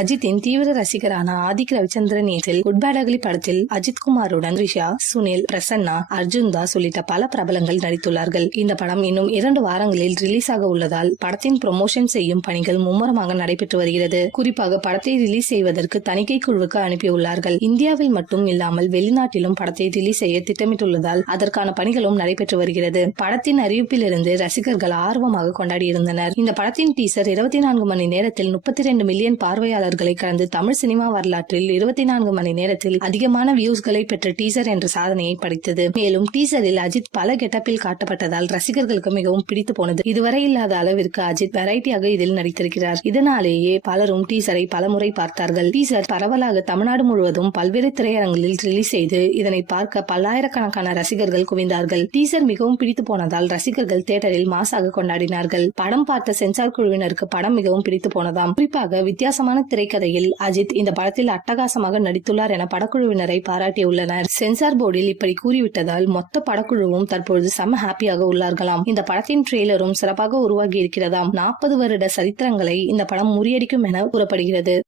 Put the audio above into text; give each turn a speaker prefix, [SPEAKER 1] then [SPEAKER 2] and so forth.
[SPEAKER 1] அஜித்தின் தீவிர ரசிகரான ஆதிக் ரவிச்சந்திரன் இயற்றில் குட் படத்தில் அஜித் குமாருடன் ரிஷா சுனில் பிரசன்னா அர்ஜுன் தாஸ் உள்ளிட்ட பல பிரபலங்கள் நடித்துள்ளார்கள். இந்த படம் இன்னும் இரண்டு வாரங்களில் ரிலீஸ் ஆக உள்ளதால் படத்தின் ப்ரொமோஷன் செய்யும் பணிகள் மும்முரமாக நடைபெற்று வருகிறது. குறிப்பாக படத்தை ரிலீஸ் செய்வதற்கு தணிக்கை குழுவுக்கு அனுப்பியுள்ளார்கள். இந்தியாவில் மட்டும் இல்லாமல் வெளிநாட்டிலும் படத்தை ரிலீஸ் செய்ய திட்டமிட்டுள்ளதால் அதற்கான பணிகளும் நடைபெற்று வருகிறது. படத்தின் அறிவிப்பிலிருந்து ரசிகர்கள் ஆர்வமாக கொண்டாடியிருந்தனர். இந்த படத்தின் டீசர் இருபத்தி நான்கு மணி நேரத்தில் முப்பத்தி ரெண்டு மில்லியன் பார்வையாளர் பார்வையாளர்களை கடந்து தமிழ் சினிமா வரலாற்றில் இருபத்தி நான்கு மணி நேரத்தில் அதிகமான வியூஸ்களை பெற்ற டீசர் என்ற சாதனையை படைத்தது. மேலும் டீசரில் அஜித் பல கெட்டப்பில் காட்டப்பட்டதால் ரசிகர்களுக்கு மிகவும் பிடித்து போனது. இதுவரை இல்லாத அளவிற்கு அஜித் வெரைட்டியாக இதில் நடித்திருக்கிறார். இதனாலேயே பலரும் டீசரை பலமுறை பார்த்தார்கள். டீசர் பரவலாக தமிழ்நாடு முழுவதும் பல்வேறு திரையரங்களில் ரிலீஸ் செய்து இதனை பார்க்க பல்லாயிரக்கணக்கான ரசிகர்கள் குவிந்தார்கள். டீசர் மிகவும் பிடித்து போனதால் ரசிகர்கள் தியேட்டரில் மாசாக கொண்டாடினார்கள். படம் பார்த்த சென்சார் குழுவினருக்கு படம் மிகவும் பிடித்து போனதாம். குறிப்பாக வித்தியாசமான திரைக்கதையில் அஜித் இந்த படத்தில் அட்டகாசமாக நடித்துள்ளார் என படக்குழுவினரை பாராட்டியுள்ளனர். சென்சார் போர்டில் இப்படி கூறிவிட்டதால் மொத்த படக்குழுவும் தற்பொழுது செம ஹாப்பியாக உள்ளார்களாம். இந்த படத்தின் ட்ரெய்லரும் சிறப்பாக உருவாகி இருக்கிறதாம் நாற்பது வருட சரித்திரங்களை இந்த படம் முறியடிக்கும் என கூறப்படுகிறது.